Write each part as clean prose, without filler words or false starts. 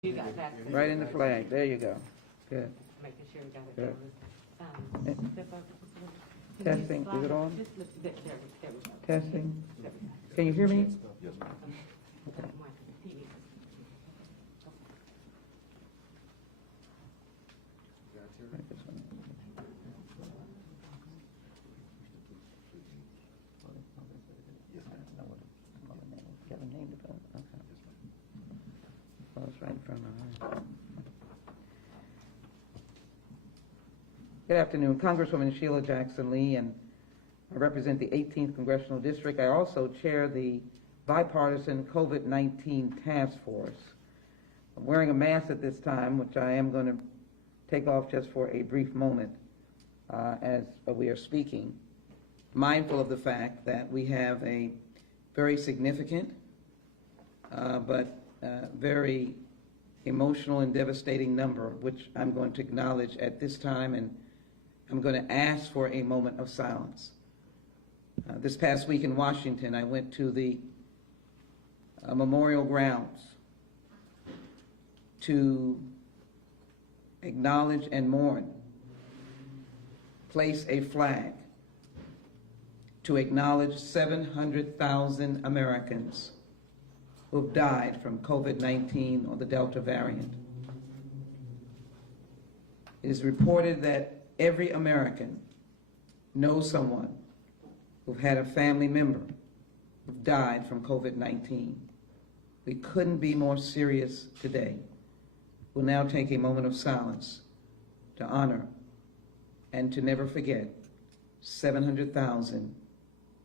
You got that. Right in the flag. There you go. Good. Making sure we got it Good. down. Testing. Is it on? Just look, there we go. Testing. There we go. Can you hear me? Yes, ma'am. Right, this one. You have a name to put? Okay. Well, it's right in front of her. Good afternoon. Congresswoman Sheila Jackson Lee, and I represent the 18th Congressional District. I also chair the bipartisan COVID-19 task force. I'm wearing a mask at this time, which I am going to take off just for a brief moment as we are speaking, mindful of the fact that we have a very significant but very emotional and devastating number, which I'm going to acknowledge at this time, and I'm going to ask for a moment of silence. This past week in Washington, I went to the memorial grounds to acknowledge and mourn, place a flag to acknowledge 700,000 Americans who have died from COVID-19 or the Delta variant. It is reported that every American knows someone who had a family member who died from COVID-19. We couldn't be more serious today. We'll now take a moment of silence to honor and to never forget 700,000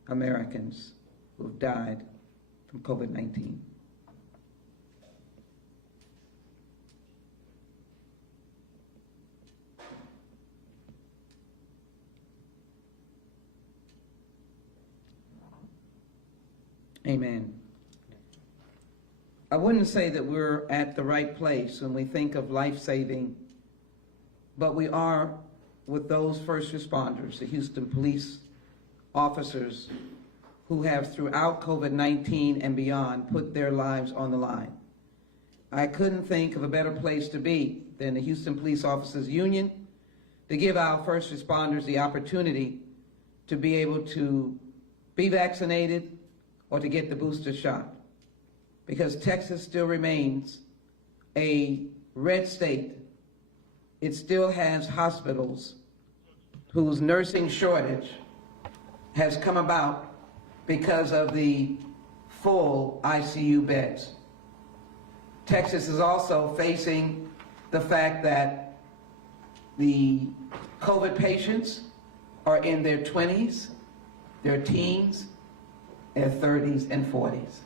Americans who have died from COVID-19. Amen. I wouldn't say that we're at the right place when we think of life-saving, but we are with those first responders, the Houston police officers who have throughout COVID-19 and beyond put their lives on the line. I couldn't think of a better place to be than the Houston Police Officers Union to give our first responders the opportunity to be able to be vaccinated or to get the booster shot. Because Texas still remains a red state. It still has hospitals whose nursing shortage has come about because of the full ICU beds. Texas is also facing the fact that the COVID patients are in their 20s, their teens, their 30s and 40s.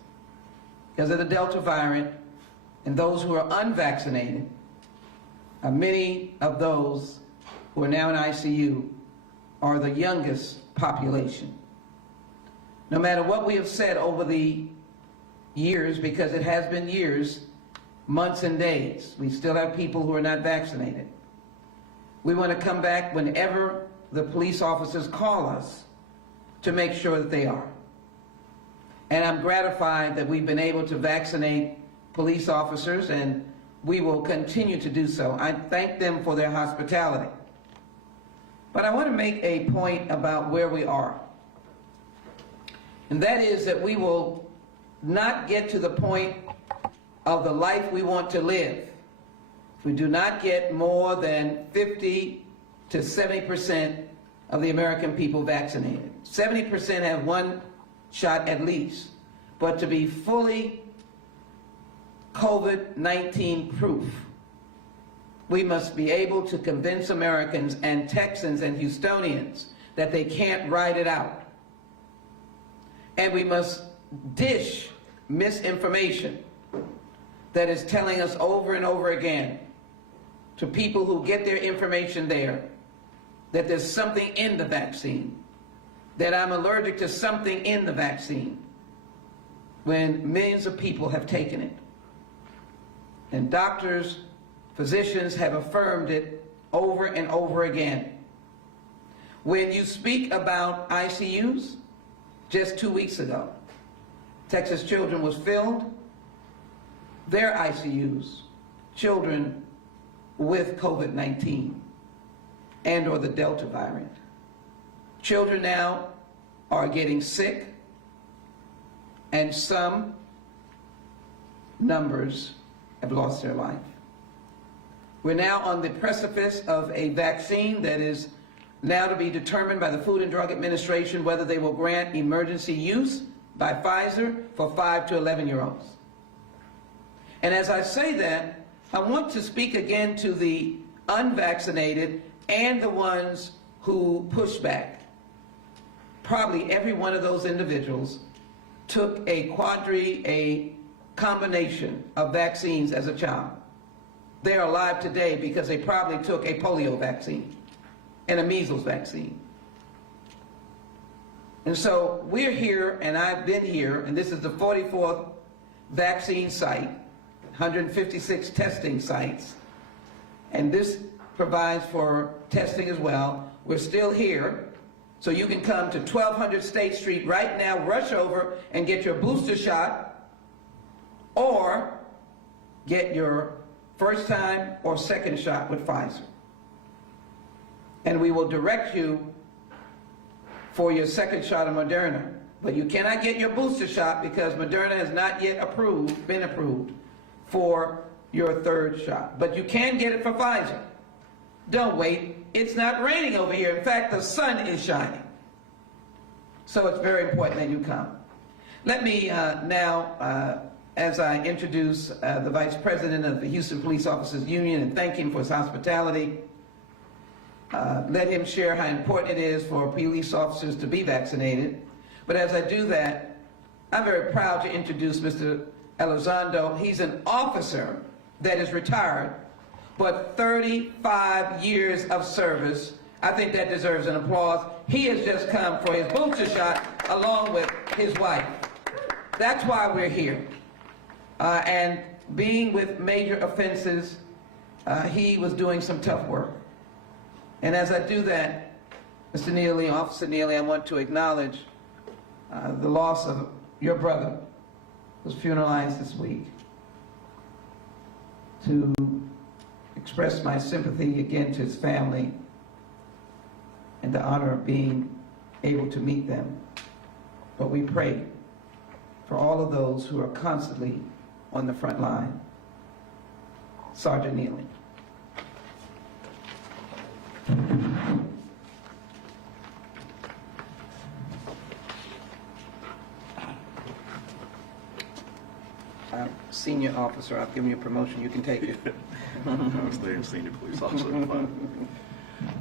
Because of the Delta variant, and those who are unvaccinated, many of those who are now in ICU are the youngest population. No matter what we have said over the years, because it has been years, months and days, we still have people who are not vaccinated. We want to come back whenever the police officers call us to make sure that they are. And I'm gratified that we've been able to vaccinate police officers, and we will continue to do so. I thank them for their hospitality. But I want to make a point about where we are. And that is that we will not get to the point of the life we want to live if we do not get more than 50 to 70% of the American people vaccinated. 70% have one shot at least, but to be fully COVID-19 proof, we must be able to convince Americans and Texans and Houstonians that they can't ride it out. And we must dish misinformation that is telling us over and over again to people who get their information there that there's something in the vaccine, that I'm allergic to something in the vaccine, when millions of people have taken it. And doctors, physicians have affirmed it over and over again. When you speak about ICUs, just 2 weeks ago, Texas Children was filled, their ICUs children with COVID-19 and or the Delta variant. Children now are getting sick, and some numbers have lost their life. We're now on the precipice of a vaccine that is now to be determined by the Food and Drug Administration whether they will grant emergency use by Pfizer for 5 to 11-year-olds. And as I say that, I want to speak again to the unvaccinated and the ones who push back. Probably every one of those individuals took a combination of vaccines as a child. They are alive today because they probably took a polio vaccine and a measles vaccine. And so we're here, and I've been here, and this is the 44th vaccine site, 156 testing sites, and this provides for testing as well. We're still here, so you can come to 1200 State Street right now, rush over and get your booster shot, or get your first time or second shot with Pfizer. And we will direct you for your second shot of Moderna. But you cannot get your booster shot because Moderna has not yet been approved for your third shot. But you can get it for Pfizer. Don't wait. It's not raining over here. In fact, the sun is shining. So it's very important that you come. Let me now, as I introduce the Vice President of the Houston Police Officers Union and thank him for his hospitality, let him share how important it is for police officers to be vaccinated. But as I do that, I'm very proud to introduce Mr. Elizondo. He's an officer that is retired, but 35 years of service. I think that deserves an applause. He has just come for his booster shot along with his wife. That's why we're here. And being with major offenses, he was doing some tough work. And as I do that, Mr. Neely, Officer Neely, I want to acknowledge the loss of your brother, who was funeralized this week, to express my sympathy again to his family and the honor of being able to meet them. But we pray for all of those who are constantly on the front line. Sergeant Neely. Senior officer, I've given you a promotion, you can take it. I'm staying senior police officer.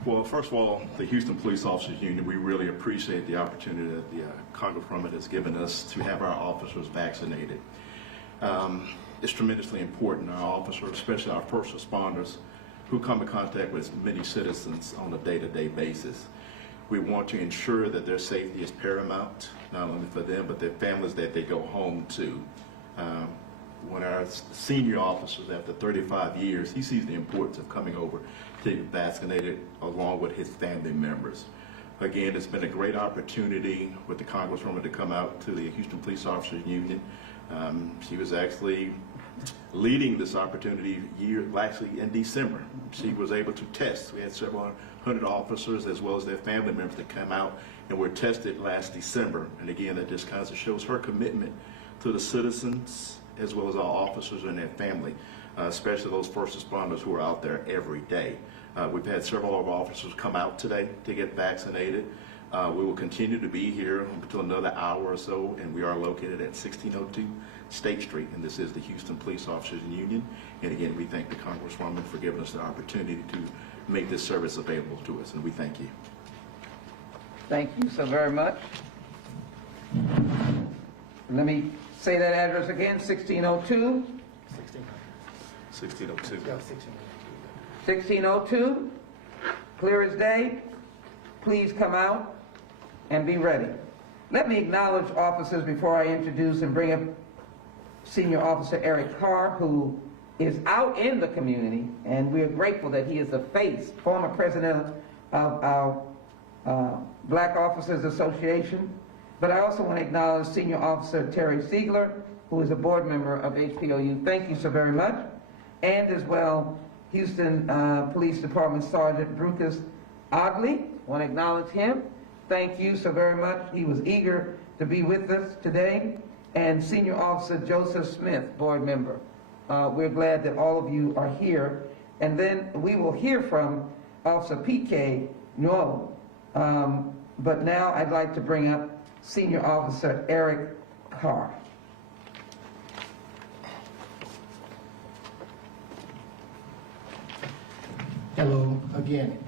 Well, first of all, the Houston Police Officers Union, we really appreciate the opportunity that the Congresswoman has given us to have our officers vaccinated. It's tremendously important. Our officers, especially our first responders, who come in contact with many citizens on a day-to-day basis. We want to ensure that their safety is paramount, not only for them, but their families that they go home to. When our senior officers, after 35 years, he sees the importance of coming over to get vaccinated along with his family members. Again, it's been a great opportunity with the Congresswoman to come out to the Houston Police Officers Union. She was actually leading this opportunity actually in December. She was able to test. We had several hundred officers as well as their family members that come out and were tested last December. And again, that just kind of shows her commitment to the citizens as well as our officers and their family, especially those first responders who are out there every day. We've had several of our officers come out today to get vaccinated. We will continue to be here until another hour or so, and we are located at 1602 State Street, and this is the Houston Police Officers Union. And again, we thank the Congresswoman for giving us the opportunity to make this service available to us, and we thank you. Thank you so very much. Let me say that address again, 1602. 1602. 1602, clear as day. Please come out and be ready. Let me acknowledge officers before I introduce and bring up Senior Officer Eric Carr, who is out in the community, and we are grateful that he is the face, former president of our Black Officers Association. But I also want to acknowledge Senior Officer Terry Siegler, who is a board member of HPOU. Thank you so very much. and as well Houston Police Department Sergeant Brucus Oddly. Want to acknowledge him. Thank you so very much. He was eager to be with us today. And Senior Officer Joseph Smith, board member. We're glad that all of you are here. And then we will hear from Officer P.K. Nguyen. But now I'd like to bring up Senior Officer Eric Carr. Hello again.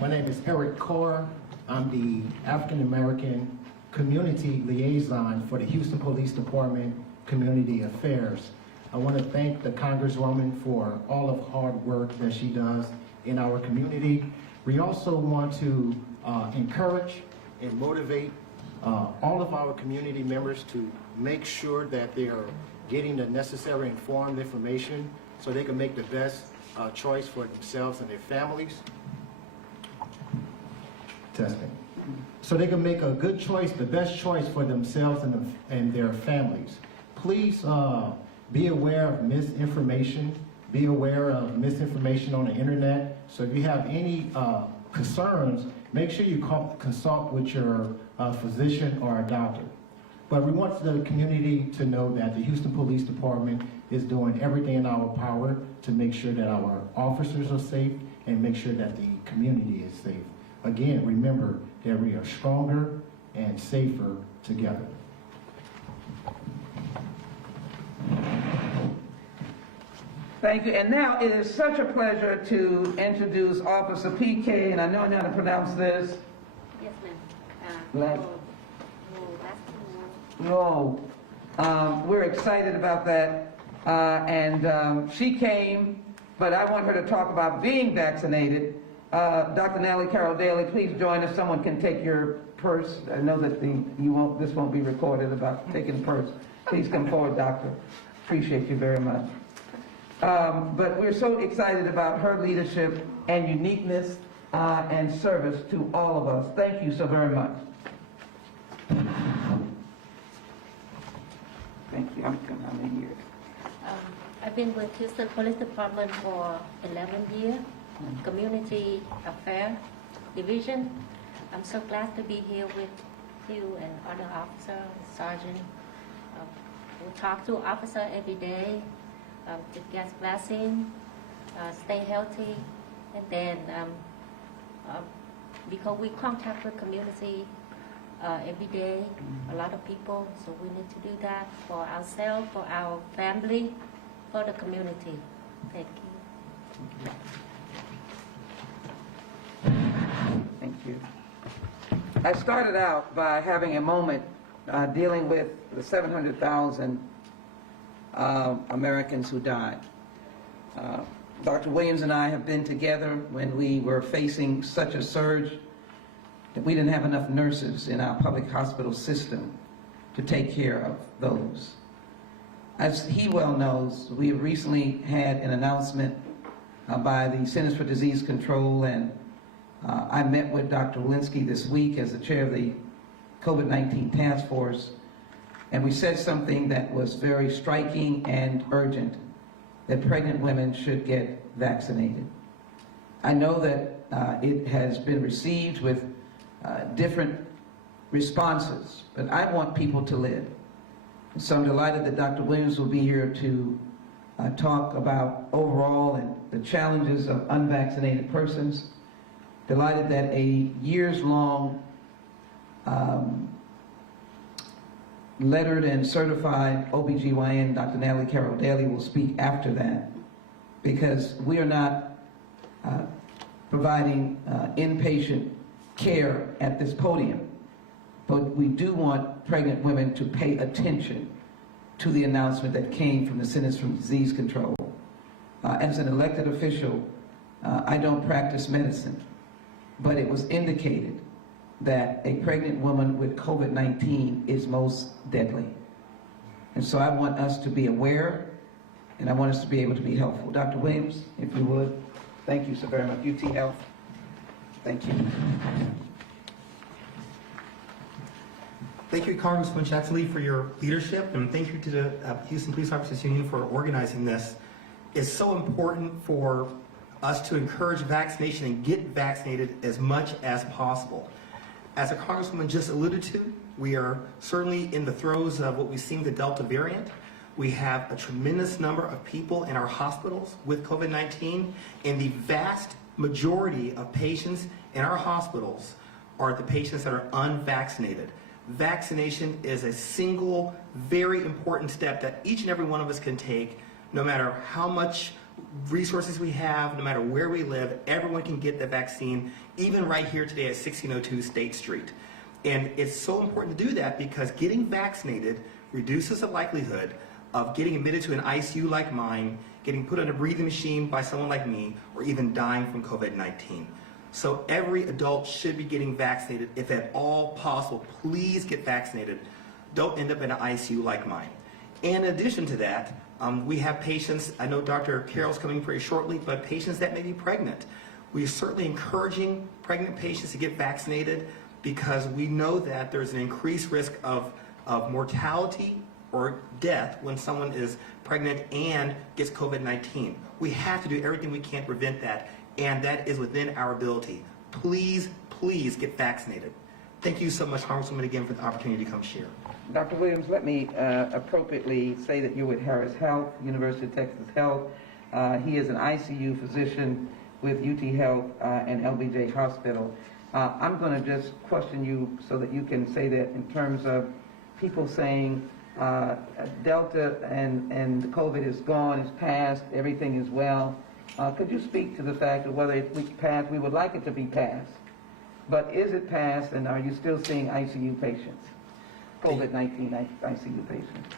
My name is Eric Carr. I'm the African American Community Liaison for the Houston Police Department Community Affairs. I want to thank the Congresswoman for all of hard work that she does in our community. We also want to encourage and motivate all of our community members to make sure that they are getting the necessary informed information so they can make the best choice for themselves and their families. Testing. So they can make a good choice, the best choice for themselves and their families. Please be aware of misinformation. Be aware of misinformation on the internet. So if you have any concerns, make sure you consult with your physician or a doctor. But we want the community to know that the Houston Police Department is doing everything in our power to make sure that our officers are safe and make sure that the community is safe. Again, remember that we are stronger and safer together. Thank you. And now it is such a pleasure to introduce Officer P.K., and I know how to pronounce this. Yes, ma'am. No. We're excited about that. And she came, but I want her to talk about being vaccinated. Dr. Natalie Carroll Daly, please join us. Someone can take your purse. I know that this won't be recorded about taking the purse. Please come forward, doctor. Appreciate you very much. But we're so excited about her leadership and uniqueness and service to all of us. Thank you so very much. Thank you. How many years? I've been with Houston Police Department for 11 years, Community Affairs Division. I'm so glad to be here with you and other officers, sergeant. We talk to officers every day to get vaccine, stay healthy, and then because we contact with community every day, a lot of people, so we need to do that for ourselves, for our family, for the community. Thank you. Thank you. I started out by having a moment dealing with the 700,000 Americans who died. Dr. Williams and I have been together when we were facing such a surge that we didn't have enough nurses in our public hospital system to take care of those. As he well knows, we have recently had an announcement by the Centers for Disease Control, and I met with Dr. Walensky this week as the chair of the COVID-19 task force, and we said something that was very striking and urgent, that pregnant women should get vaccinated. I know that it has been received with different responses, but I want people to live. So I'm delighted that Dr. Williams will be here to talk about overall and the challenges of unvaccinated persons. Delighted that a years-long lettered and certified OBGYN, Dr. Natalie Carroll Daly, will speak after that, because we are not providing inpatient care at this podium, but we do want pregnant women to pay attention to the announcement that came from the Centers for Disease Control. As an elected official, I don't practice medicine, but it was indicated that a pregnant woman with COVID-19 is most deadly. And so I want us to be aware, and I want us to be able to be helpful. Dr. Williams, if you would. Thank you so very much. UT Health. Thank you. Thank you, Congresswoman Jackson Lee, for your leadership, and thank you to the Houston Police Officers Union for organizing this. It's so important for us to encourage vaccination and get vaccinated as much as possible. As the Congresswoman just alluded to, we are certainly in the throes of what we've seen, the Delta variant. We have a tremendous number of people in our hospitals with COVID-19, and the vast majority of patients in our hospitals are the patients that are unvaccinated. Vaccination is a single, very important step that each and every one of us can take, no matter how much resources we have, no matter where we live. Everyone can get the vaccine, even right here today at 1602 State Street. And it's so important to do that because getting vaccinated reduces the likelihood of getting admitted to an ICU like mine, getting put on a breathing machine by someone like me, or even dying from COVID-19. So every adult should be getting vaccinated if at all possible. Please get vaccinated. Don't end up in an ICU like mine. In addition to that, we have patients, I know Dr. Carroll's coming very shortly, but patients that may be pregnant. We are certainly encouraging pregnant patients to get vaccinated because we know that there's an increased risk of mortality or death when someone is pregnant and gets COVID-19. We have to do everything we can to prevent that, and that is within our ability. Please, please get vaccinated. Thank you so much, Congresswoman, again, for the opportunity to come share. Dr. Williams, let me appropriately say that you're with Harris Health, University of Texas Health. He is an ICU physician with UT Health and LBJ Hospital. I'm going to just question you so that you can say that in terms of people saying Delta and COVID is gone, is passed, everything is well. Could you speak to the fact of whether it's passed? We would like it to be passed, but is it passed, and are you still seeing ICU patients? COVID-19 ICU patients?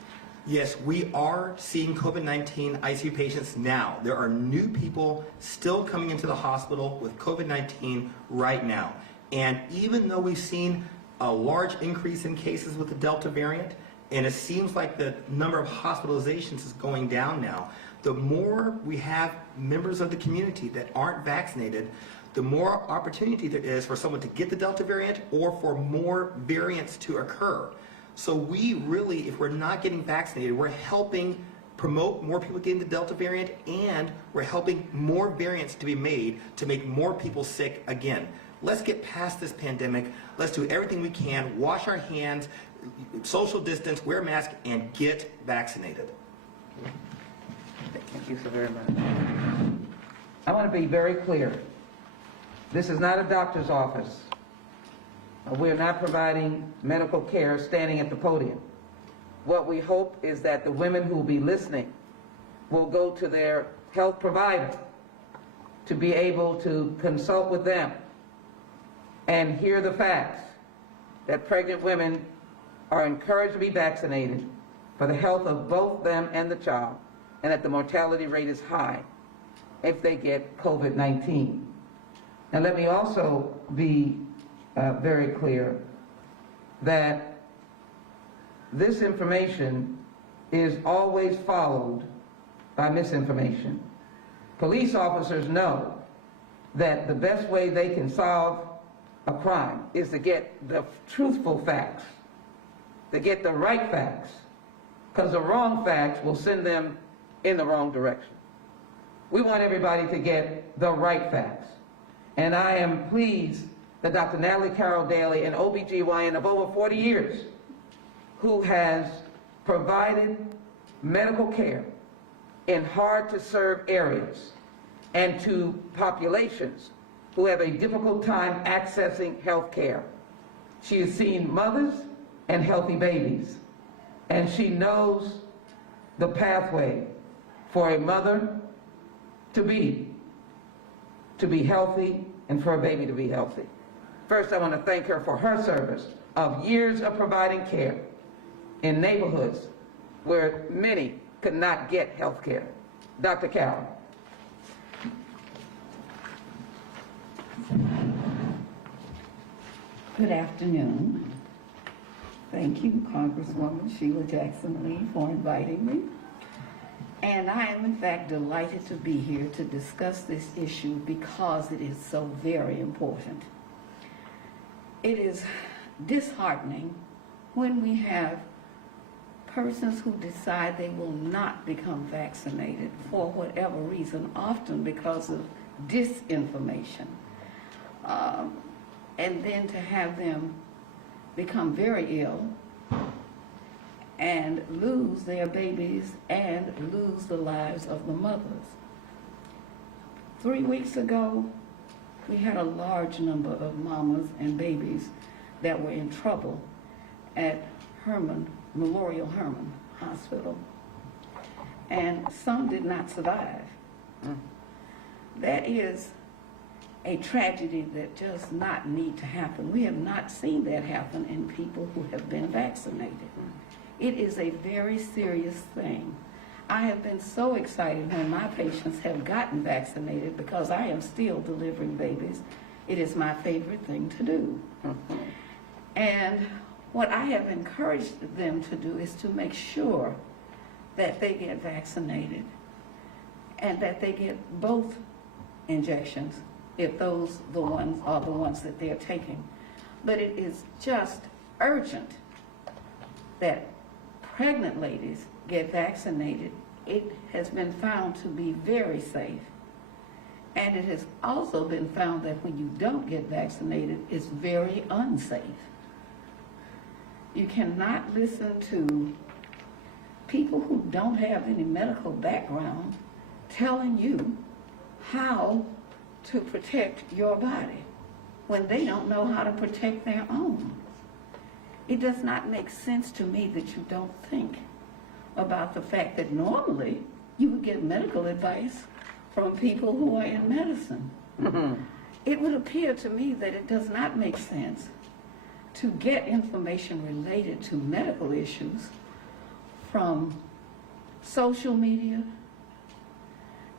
Yes, we are seeing COVID-19 ICU patients now. There are new people still coming into the hospital with COVID-19 right now. And even though we've seen a large increase in cases with the Delta variant, and it seems like the number of hospitalizations is going down now, the more we have members of the community that aren't vaccinated, the more opportunity there is for someone to get the Delta variant or for more variants to occur. So we really, if we're not getting vaccinated, we're helping promote more people getting the Delta variant, and we're helping more variants to be made to make more people sick again. Let's get past this pandemic. Let's do everything we can, wash our hands, social distance, wear a mask, and get vaccinated. Thank you so very much. I want to be very clear. This is not a doctor's office. We are not providing medical care standing at the podium. What we hope is that the women who will be listening will go to their health provider to be able to consult with them and hear the facts that pregnant women are encouraged to be vaccinated for the health of both them and the child, and that the mortality rate is high if they get COVID-19. Now let me also be very clear that this information is always followed by misinformation. Police officers know that the best way they can solve a crime is to get the truthful facts, to get the right facts, because the wrong facts will send them in the wrong direction. We want everybody to get the right facts. And I am pleased that Dr. Natalie Carroll Daly, an OBGYN of over 40 years, who has provided medical care in hard-to-serve areas and to populations who have a difficult time accessing health care. She has seen mothers and healthy babies, and she knows the pathway for a mother to be healthy and for a baby to be healthy. First, I want to thank her for her service of years of providing care in neighborhoods where many could not get health care. Dr. Carroll. Good afternoon. Thank you, Congresswoman Sheila Jackson Lee, for inviting me. And I am in fact delighted to be here to discuss this issue because it is so very important. It is disheartening when we have persons who decide they will not become vaccinated for whatever reason, often because of disinformation, and then to have them become very ill and lose their babies and lose the lives of the mothers. 3 weeks ago, we had a large number of mamas and babies that were in trouble at Memorial Hermann Hospital, and some did not survive. That is a tragedy that does not need to happen. We have not seen that happen in people who have been vaccinated. It is a very serious thing. I have been so excited when my patients have gotten vaccinated because I am still delivering babies. It is my favorite thing to do. And what I have encouraged them to do is to make sure that they get vaccinated and that they get both injections if those are the ones that they're taking. But it is just urgent that pregnant ladies get vaccinated. It has been found to be very safe. And it has also been found that when you don't get vaccinated, it's very unsafe. You cannot listen to people who don't have any medical background telling you how to protect your body when they don't know how to protect their own. It does not make sense to me that you don't think about the fact that normally you would get medical advice from people who are in medicine. It would appear to me that it does not make sense to get information related to medical issues from social media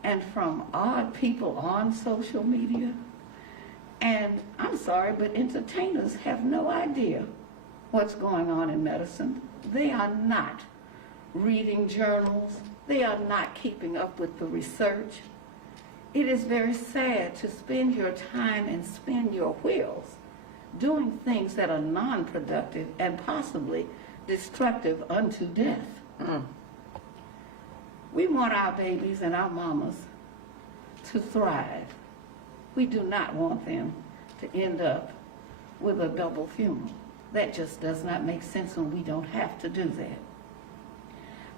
and from odd people on social media. And I'm sorry, but entertainers have no idea what's going on in medicine. They are not reading journals. They are not keeping up with the research. It is very sad to spend your time and spin your wheels doing things that are non-productive and possibly destructive unto death. We want our babies and our mamas to thrive. We do not want them to end up with a double funeral. That just does not make sense, and we don't have to do that.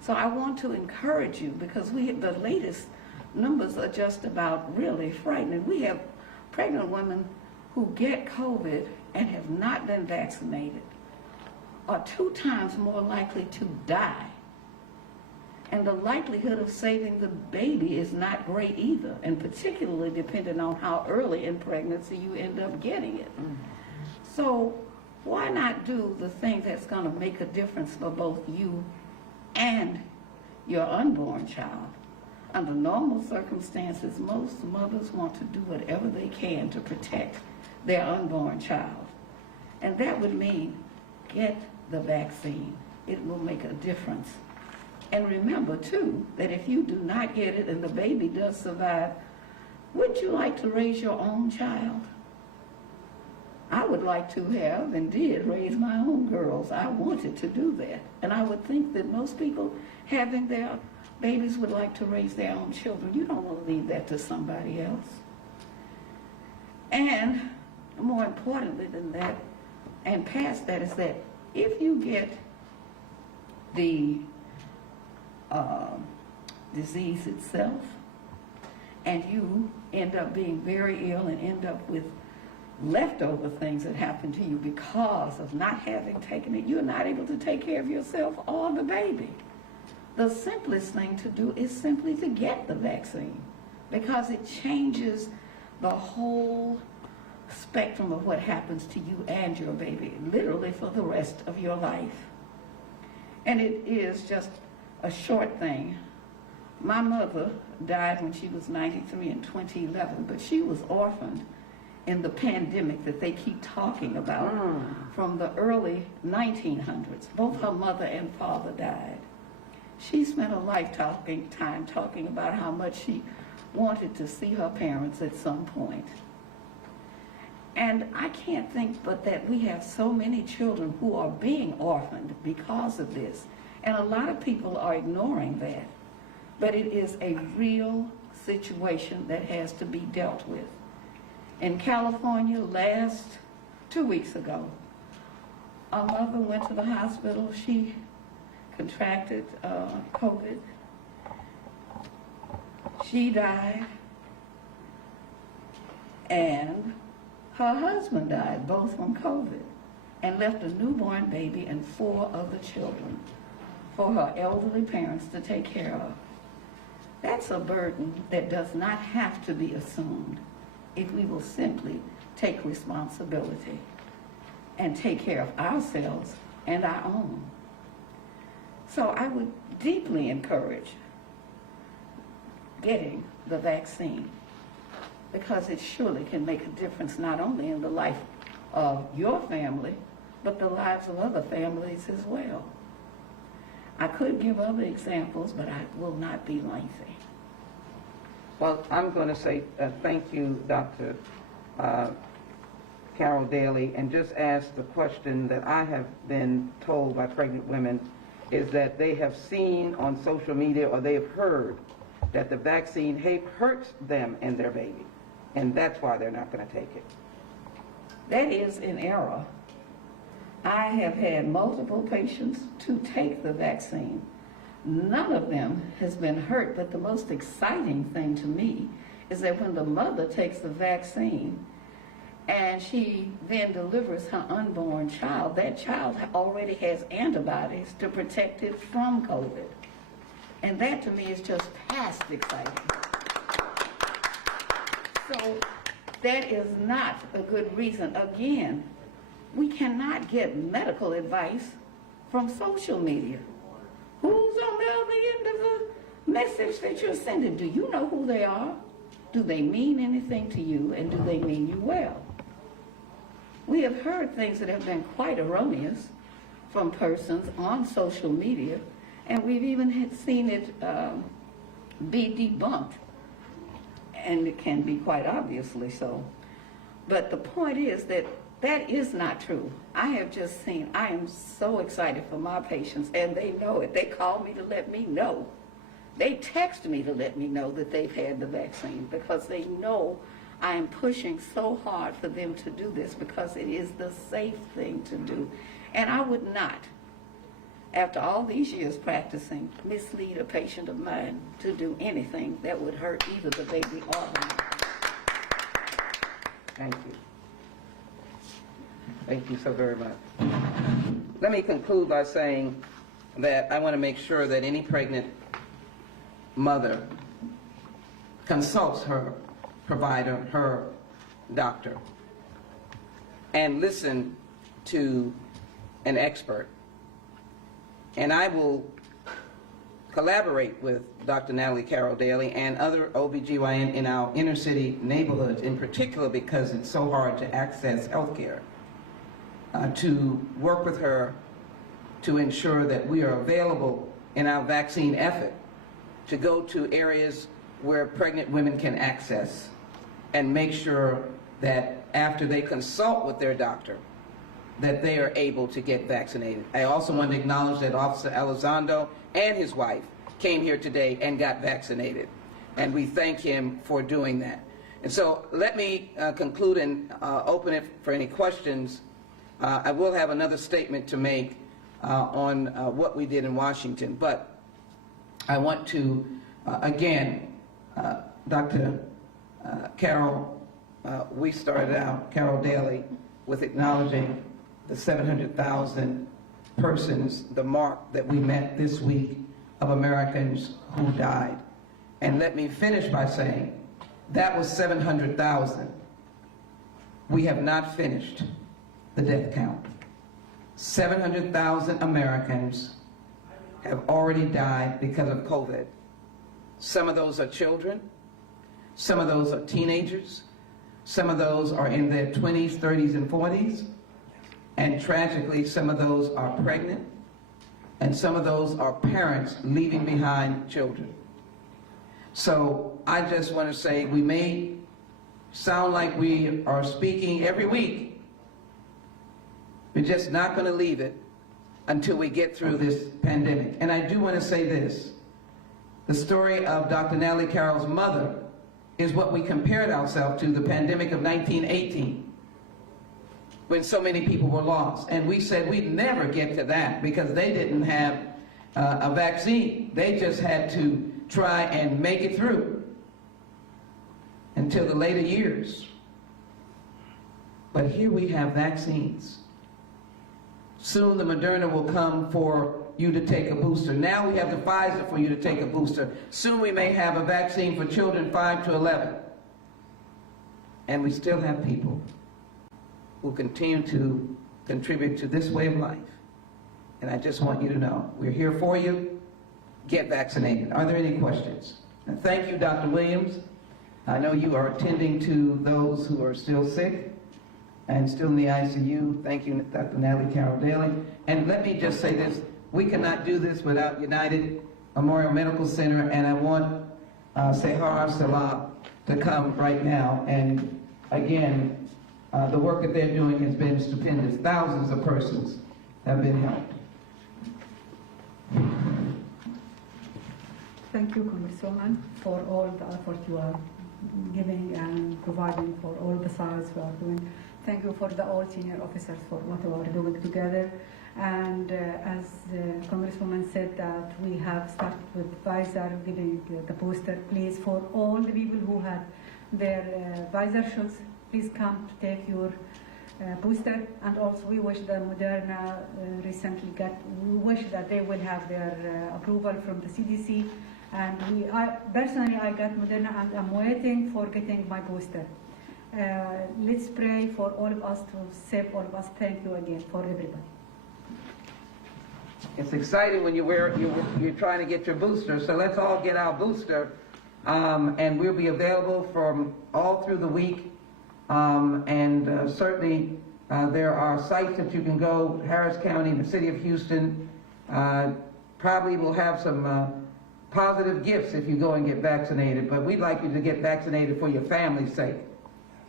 So I want to encourage you, because the latest numbers are just about really frightening. We have pregnant women who get COVID and have not been vaccinated are 2 times more likely to die. And the likelihood of saving the baby is not great either, and particularly depending on how early in pregnancy you end up getting it. So why not do the thing that's going to make a difference for both you and your unborn child? Under normal circumstances, most mothers want to do whatever they can to protect their unborn child. And that would mean get the vaccine. It will make a difference. And remember, too, that if you do not get it and the baby does survive, wouldn't you like to raise your own child? I would like to have and did raise my own girls. I wanted to do that. And I would think that most people having their babies would like to raise their own children. You don't want to leave that to somebody else. And more importantly than that, and past that, is that if you get the disease itself and you end up being very ill and end up with leftover things that happen to you because of not having taken it, you're not able to take care of yourself or the baby. The simplest thing to do is simply to get the vaccine, because it changes the whole spectrum of what happens to you and your baby, literally for the rest of your life. And it is just a short thing. My mother died when she was 93 in 2011, but she was orphaned in the pandemic that they keep talking about from the early 1900s. Both her mother and father died. She spent a lifetime talking about how much she wanted to see her parents at some point. And I can't think but that we have so many children who are being orphaned because of this. And a lot of people are ignoring that. But it is a real situation that has to be dealt with. In California, 2 weeks ago, a mother went to the hospital. She contracted COVID. She died, and her husband died, both from COVID, and left a newborn baby and 4 other children for her elderly parents to take care of. That's a burden that does not have to be assumed if we will simply take responsibility and take care of ourselves and our own. So I would deeply encourage getting the vaccine, because it surely can make a difference not only in the life of your family, but the lives of other families as well. I could give other examples, but I will not be lengthy. Well, I'm going to say thank you, Dr. Carol Daly, and just ask the question that I have been told by pregnant women is that they have seen on social media or they have heard that the vaccine hurts them and their baby, and that's why they're not going to take it. That is an error. I have had multiple patients to take the vaccine. None of them has been hurt, but the most exciting thing to me is that when the mother takes the vaccine and she then delivers her unborn child, that child already has antibodies to protect it from COVID. And that to me is just past exciting. So that is not a good reason. Again, we cannot get medical advice from social media. Who's on the other end of the message that you're sending? Do you know who they are? Do they mean anything to you, and do they mean you well? We have heard things that have been quite erroneous from persons on social media, and we've even seen it be debunked, and it can be quite obviously so. But the point is that that is not true. I have just seen, I am so excited for my patients, and they know it. They call me to let me know. They text me to let me know that they've had the vaccine, because they know I am pushing so hard for them to do this, because it is the safe thing to do. And I would not, after all these years practicing, mislead a patient of mine to do anything that would hurt either the baby or the mother. Thank you. Thank you so very much. Let me conclude by saying that I want to make sure that any pregnant mother consults her provider, her doctor, and listen to an expert. And I will collaborate with Dr. Natalie Carol Daly and other OBGYN in our inner city neighborhoods, in particular because it's so hard to access health care, to work with her to ensure that we are available in our vaccine effort to go to areas where pregnant women can access, and make sure that after they consult with their doctor, that they are able to get vaccinated. I also want to acknowledge that Officer Elizondo and his wife came here today and got vaccinated, and we thank him for doing that. And so let me conclude and open it for any questions. I will have another statement to make on what we did in Washington, but I want to, again, Dr. Carol, we started out, Carol Daly, with acknowledging the 700,000 persons, the mark that we met this week of Americans who died. And let me finish by saying that was 700,000. We have not finished the death count. 700,000 Americans have already died because of COVID. Some of those are children, some of those are teenagers, some of those are in their 20s, 30s, and 40s, and tragically some of those are pregnant, and some of those are parents leaving behind children. So I just want to say, we may sound like we are speaking every week. We're just not going to leave it until we get through this pandemic. And I do want to say this. The story of Dr. Natalie Carroll's mother is what we compared ourselves to, the pandemic of 1918, when so many people were lost. And we said we'd never get to that because they didn't have a vaccine. They just had to try and make it through until the later years. But here we have vaccines. Soon the Moderna will come for you to take a booster. Now we have the Pfizer for you to take a booster. Soon we may have a vaccine for children 5 to 11. And we still have people who continue to contribute to this way of life. And I just want you to know, we're here for you. Get vaccinated. Are there any questions? And thank you, Dr. Williams. I know you are attending to those who are still sick and still in the ICU. Thank you, Dr. Natalie Carroll Daly. And let me just say this. We cannot do this without United Memorial Medical Center, and I want Sehar Salah to come right now. And again, the work that they're doing has been stupendous. Thousands of persons have been helped. Thank you, Congresswoman, for all the effort you are giving and providing for all the sides we are doing. Thank you for the all senior officers for what we are doing together. And as Congresswoman said, that we have started with Pfizer giving the booster. Please, for all the people who had their Pfizer shots, please come to take your booster. And also we wish that Moderna recently we wish that they will have their approval from the CDC. And personally, I got Moderna and I'm waiting for getting my booster. Let's pray for all of us to save all of us. Thank you again for everybody. It's exciting when you're trying to get your booster, so let's all get our booster, and we'll be available from all through the week, and certainly there are sites that you can go. Harris County, the city of Houston, probably will have some positive gifts if you go and get vaccinated, but we'd like you to get vaccinated for your family's sake,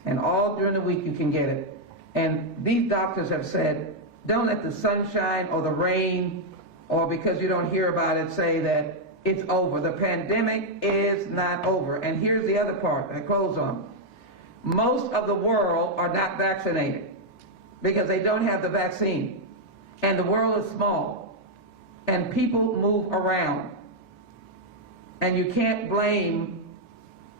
and all during the week you can get it. And these doctors have said, don't let the sunshine or the rain, or because you don't hear about it, say that it's over. The pandemic is not over. And here's the other part I close on. Most of the world are not vaccinated because they don't have the vaccine. And the world is small. And people move around. And you can't blame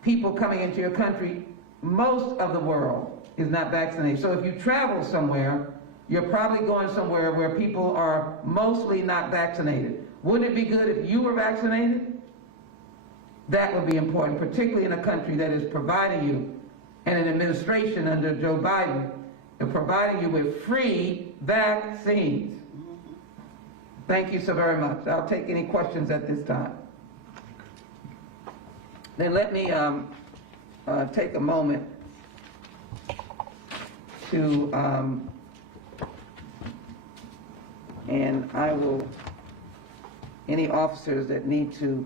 people coming into your country. Most of the world is not vaccinated. So if you travel somewhere, you're probably going somewhere where people are mostly not vaccinated. Wouldn't it be good if you were vaccinated? That would be important, particularly in a country that is providing you, and an administration under Joe Biden, is providing you with free vaccines. Thank you so very much. I'll take any questions at this time. Then let me take a moment to and I will, any officers that need to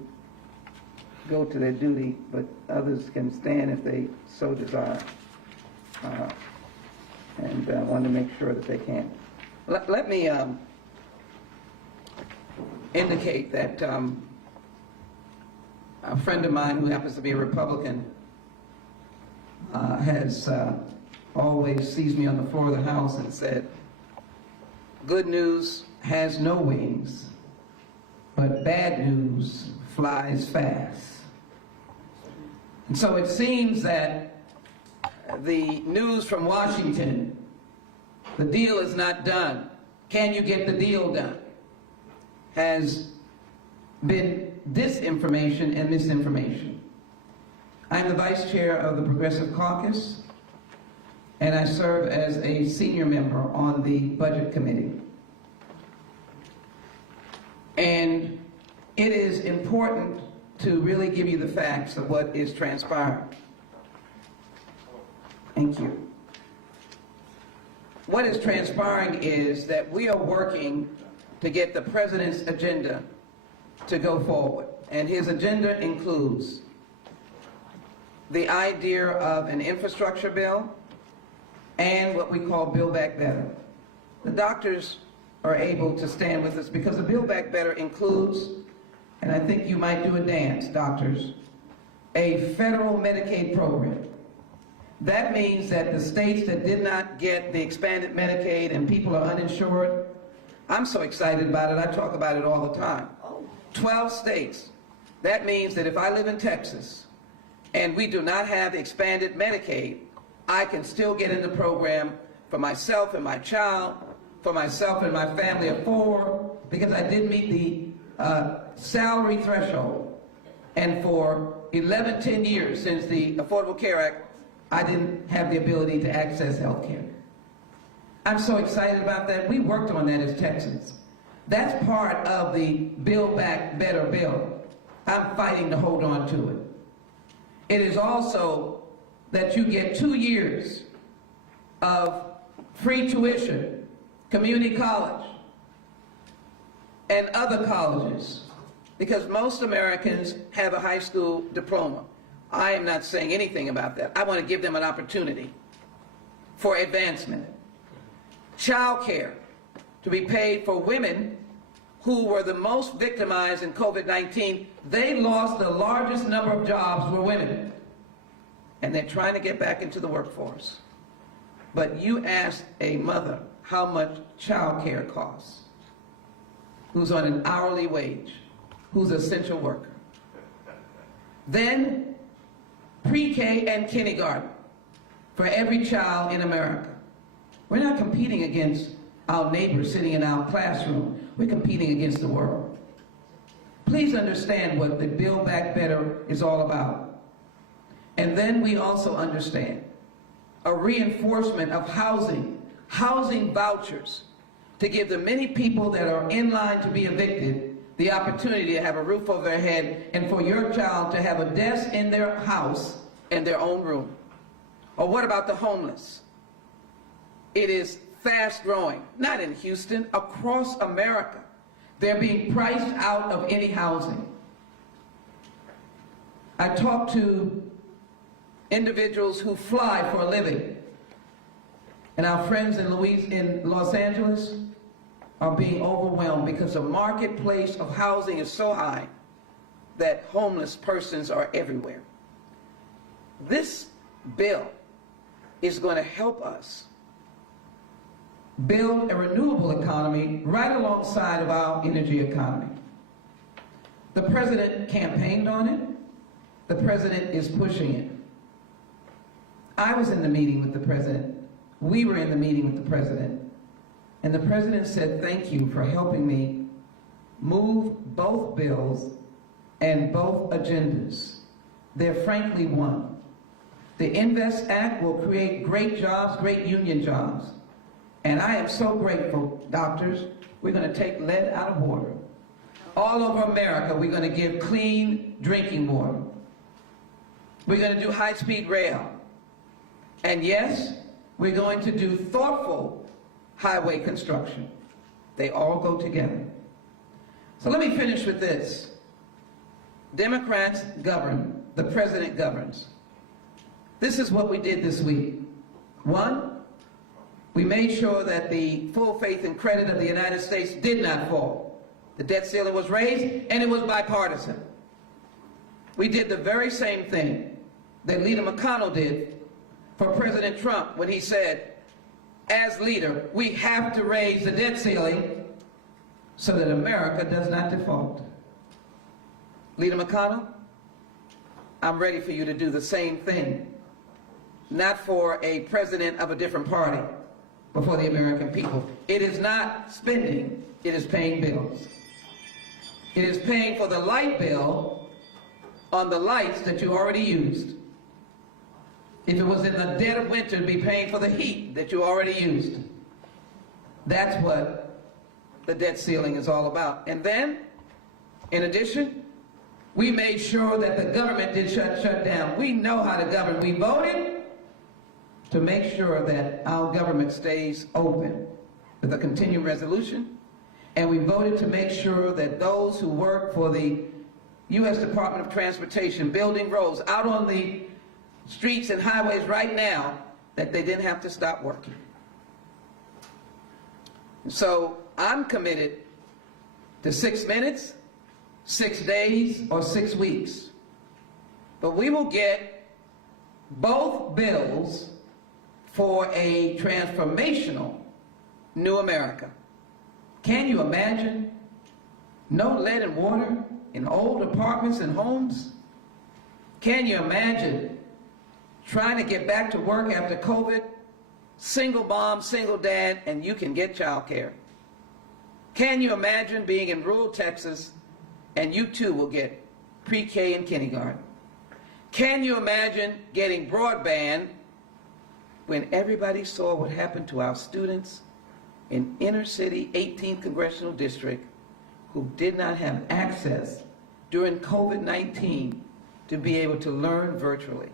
go to their duty, but others can stand if they so desire. And I want to make sure that they can. Let me indicate that a friend of mine who happens to be a Republican has always sees me on the floor of the House and said, good news has no wings, but bad news flies fast. And so it seems that the news from Washington, the deal is not done. Can you get the deal done? Has been disinformation and misinformation. I'm the vice chair of the Progressive Caucus, and I serve as a senior member on the Budget Committee. And it is important to really give you the facts of what is transpiring. Thank you. What is transpiring is that we are working to get the president's agenda to go forward. And his agenda includes the idea of an infrastructure bill and what we call Build Back Better. The doctors are able to stand with us, because the Build Back Better includes, and I think you might do a dance, doctors, a federal Medicaid program. That means that the states that did not get the expanded Medicaid and people are uninsured, I'm so excited about it, I talk about it all the time. 12 states. That means that if I live in Texas and we do not have expanded Medicaid, I can still get in the program for myself and my child, for myself and my family of 4, because I didn't meet the salary threshold. And for 10 years since the Affordable Care Act, I didn't have the ability to access health care. I'm so excited about that. We worked on that as Texans. That's part of the Build Back Better bill. I'm fighting to hold on to it. It is also that you get 2 years of free tuition, community college, and other colleges, because most Americans have a high school diploma. I am not saying anything about that. I want to give them an opportunity for advancement. Child care to be paid for women who were the most victimized in COVID-19. They lost the largest number of jobs were women, and they're trying to get back into the workforce. But you ask a mother how much child care costs, who's on an hourly wage, who's an essential worker. Then pre-K and kindergarten for every child in America. We're not competing against our neighbors sitting in our classroom. We're competing against the world. Please understand what the Build Back Better is all about. And then we also understand a reinforcement of housing vouchers, to give the many people that are in line to be evicted the opportunity to have a roof over their head, and for your child to have a desk in their house and their own room. Or what about the homeless? It is fast growing, not in Houston, across America. They're being priced out of any housing. I talk to individuals who fly for a living, and our friends in Los Angeles are being overwhelmed because the marketplace of housing is so high that homeless persons are everywhere. This bill is going to help us build a renewable economy right alongside of our energy economy. The president campaigned on it. The president is pushing it. I was in the meeting with the president. We were in the meeting with the president. And the president said, thank you for helping me move both bills and both agendas. They're frankly one. The Invest Act will create great jobs, great union jobs. And I am so grateful, doctors. We're going to take lead out of water. All over America, we're going to give clean drinking water. We're going to do high-speed rail. And yes, we're going to do thoughtful highway construction. They all go together. So let me finish with this. Democrats govern, the president governs. This is what we did this week. 1, we made sure that the full faith and credit of the United States did not fall. The debt ceiling was raised, and it was bipartisan. We did the very same thing that Leader McConnell did for President Trump when he said, as leader, we have to raise the debt ceiling so that America does not default. Leader McConnell, I'm ready for you to do the same thing, not for a president of a different party, but for the American people. It is not spending, it is paying bills. It is paying for the light bill on the lights that you already used. If it was in the dead of winter, it'd be paying for the heat that you already used. That's what the debt ceiling is all about. And then, in addition, we made sure that the government did shut down. We know how to govern. We voted to make sure that our government stays open with a continuing resolution. And we voted to make sure that those who work for the U.S. Department of Transportation, building roads, out on the streets and highways right now, that they didn't have to stop working. So I'm committed to 6 minutes, 6 days, or 6 weeks. But we will get both bills for a transformational new America. Can you imagine? No lead and water in old apartments and homes? Can you imagine trying to get back to work after COVID? Single mom, single dad, and you can get child care. Can you imagine being in rural Texas and you too will get pre-K and kindergarten? Can you imagine getting broadband when everybody saw what happened to our students in inner city 18th Congressional District who did not have access during COVID-19 to be able to learn virtually?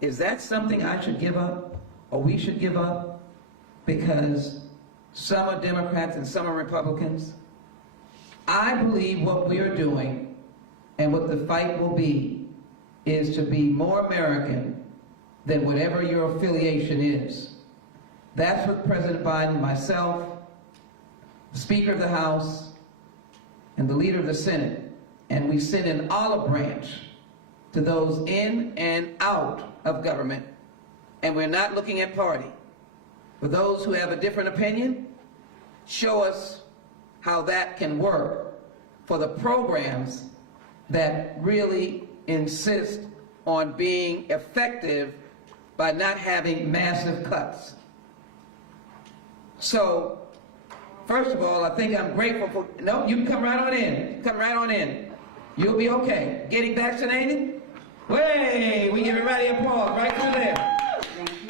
Is that something I should give up, or we should give up, because some are Democrats and some are Republicans? I believe what we are doing and what the fight will be is to be more American than whatever your affiliation is. That's what President Biden, myself, the Speaker of the House, and the Leader of the Senate, and we send an olive branch to those in and out of government. And we're not looking at party. For those who have a different opinion, show us how that can work for the programs that really insist on being effective by not having massive cuts. So, first of all, I think I'm grateful for, no, you can come right on in. Come right on in. You'll be okay. Getting vaccinated? Way, we give everybody applause right through there.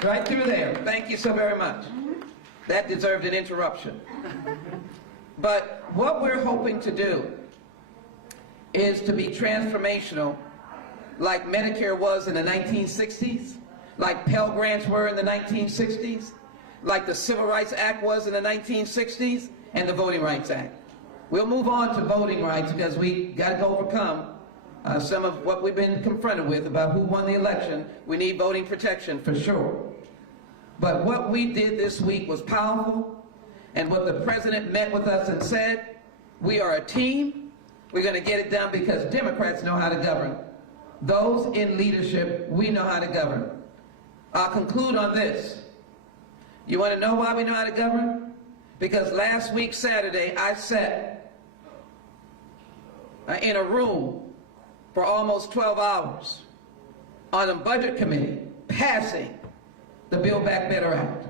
Right through there. Thank you so very much. That deserved an interruption. But what we're hoping to do is to be transformational, like Medicare was in the 1960s, like Pell Grants were in the 1960s, like the Civil Rights Act was in the 1960s, and the Voting Rights Act. We'll move on to voting rights because we got to overcome some of what we've been confronted with about who won the election. We need voting protection for sure. But what we did this week was powerful, and what the president met with us and said, we are a team. We're going to get it done because Democrats know how to govern. Those in leadership, we know how to govern. I'll conclude on this. You want to know why we know how to govern? Because last week, Saturday, I sat in a room for almost 12 hours on a budget committee, passing the Build Back Better Act,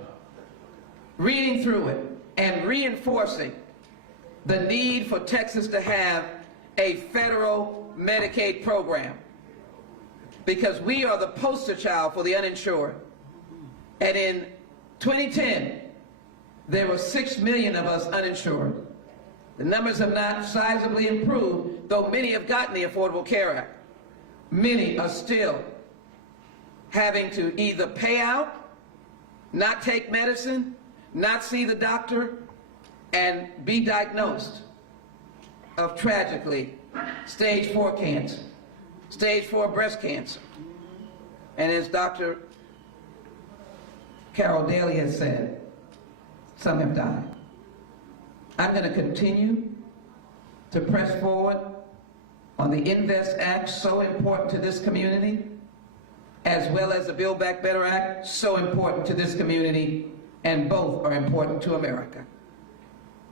reading through it and reinforcing the need for Texas to have a federal Medicaid program, because we are the poster child for the uninsured. And in 2010, there were 6 million of us uninsured. The numbers have not sizably improved, though many have gotten the Affordable Care Act. Many are still having to either pay out, not take medicine, not see the doctor, and be diagnosed of, tragically, stage 4 cancer, stage 4 breast cancer. And as Dr. Carol Daly has said, some have died. I'm going to continue to press forward on the INVEST Act, so important to this community, as well as the Build Back Better Act, so important to this community, and both are important to America.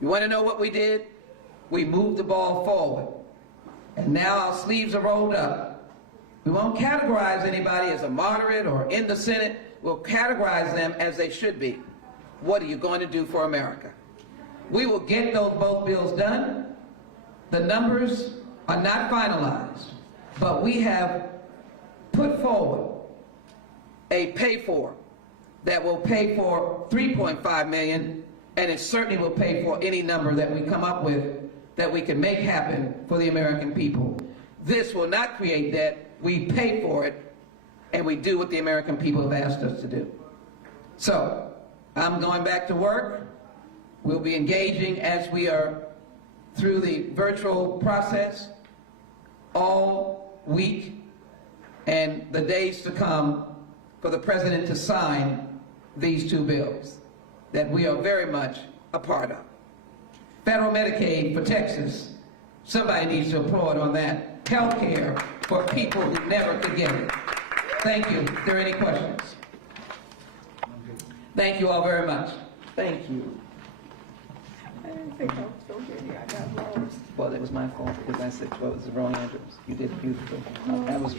You want to know what we did? We moved the ball forward, and now our sleeves are rolled up. We won't categorize anybody as a moderate or in the Senate. We'll categorize them as they should be. What are you going to do for America? We will get those both bills done. The numbers are not finalized, but we have put forward a pay-for that will pay for 3.5 million, and it certainly will pay for any number that we come up with that we can make happen for the American people. This will not create debt. We pay for it, and we do what the American people have asked us to do. So, I'm going back to work. We'll be engaging as we are through the virtual process all week and the days to come for the President to sign these 2 bills that we are very much a part of. Federal Medicaid for Texas. Somebody needs to applaud on that. Health care for people who never could get it. Thank you. Are there any questions? Thank you all very much. Thank you. I didn't think I was so ready. I got lost. Well, it was my fault because I said, well, it was the wrong address. You did beautifully. That was